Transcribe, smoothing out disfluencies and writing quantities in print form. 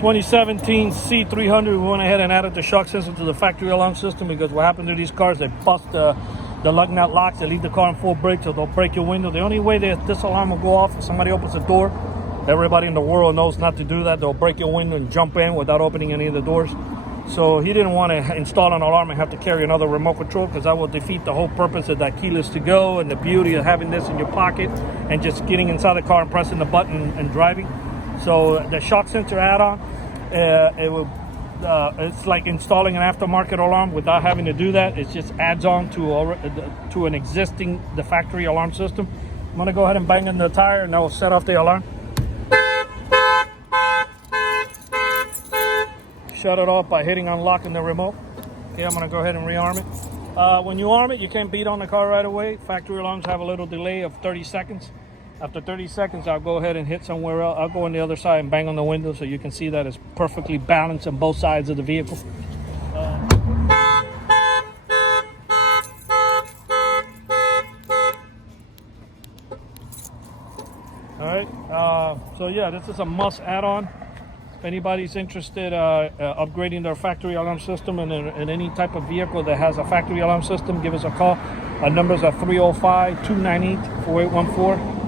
2017 C300, we went ahead and added the shock sensor to the factory alarm system because what happened to these cars, they bust the lug nut locks, they leave the car in full brake, so they'll break your window. The only way that this alarm will go off if somebody opens the door, everybody in the world knows not to do that. They'll break your window and jump in without opening any of the doors. So he didn't want to install an alarm and have to carry another remote control, because that will defeat the whole purpose of that keyless to go and the beauty of having this in your pocket and just getting inside the car and pressing the button and driving. So the shock sensor add-on, it's like installing an aftermarket alarm without having to do that. It just adds on to an existing factory alarm system. I'm gonna go ahead and bang in the tire and that will set off the alarm. Shut it off by hitting unlock in the remote. Okay, I'm gonna go ahead and rearm it. When you arm it, you can't beat on the car right away. Factory alarms have a little delay of 30 seconds. After 30 seconds, I'll go ahead and hit somewhere else. I'll go on the other side and bang on the window so you can see that it's perfectly balanced on both sides of the vehicle. All right, so yeah, this is a must add-on. If anybody's interested upgrading their factory alarm system in any type of vehicle that has a factory alarm system, give us a call. Our numbers are 305-298-4814.